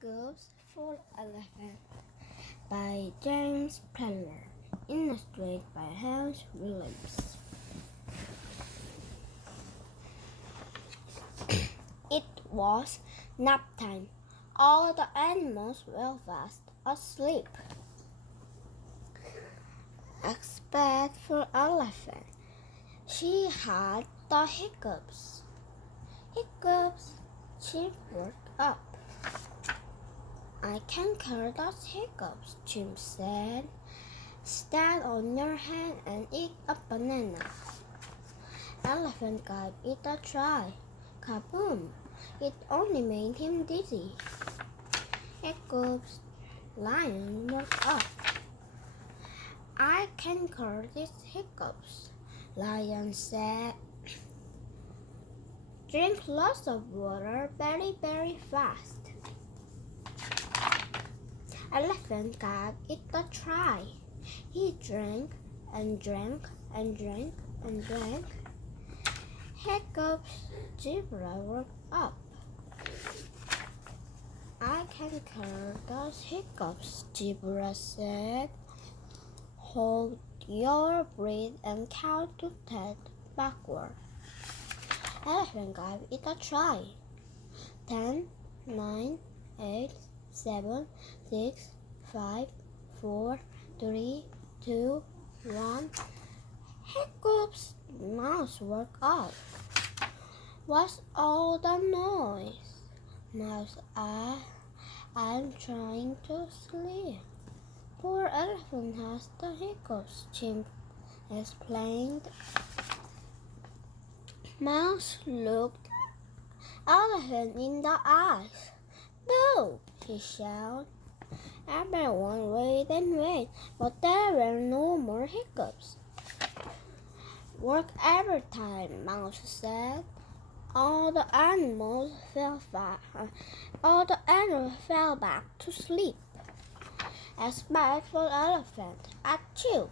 Hiccups for Elephant by James Preller, illustrated by Hans Williams. It was nap time. All the animals were fast asleep, except for Elephant. She had the hiccups. Hiccups, she woke up. I can cure those hiccups, Jim said. Stand on your hand and eat a banana. Elephant gave it a try. Kaboom! It only made him dizzy. Hiccups, Lion woke up. I can cure these hiccups, Lion said. Drink lots of water very, very fast. Elephant gave it a try. He drank and drank and drank and drank. Hiccups, Zebra woke up. I can cure those hiccups, Zebra said. Hold your breath and count to 10 backward. Elephant gave it a try. 10, 9, 8, 7, 6, 5, 4, 3, 2, 1. Hiccups, Mouse woke up. What's all the noise? Mouse asked. I'm trying to sleep. Poor Elephant has the hiccups, Chimp explained. Mouse looked Elephant in the eyes. Boo! He shouted. Everyone waited and waited, but there were no more hiccups. Work every time, Mouse said. All the animals fell back to sleep. Except for Elephant. Achoo!